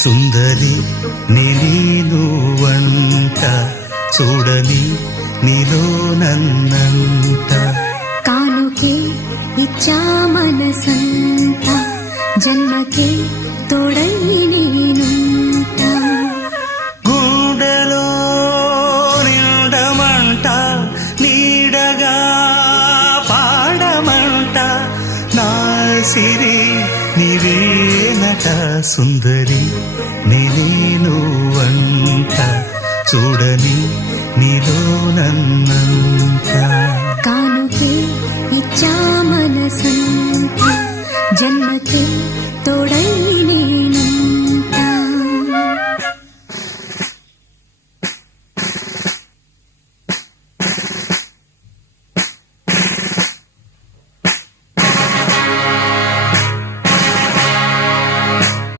సుందరి నేను వంట చూడని నీలో నన్నంట కానుకే ఇచ్చా మనసంత జన్మకే తోడై నేనుంట గుండెలో నిండమంట నీడగా పాడమంట నా సిరి నీవేనట సుందరి నేను వంట చూడని నీలో నన్నంత కానుకే ఇచ్చా మనసంత జన్మకే తోడై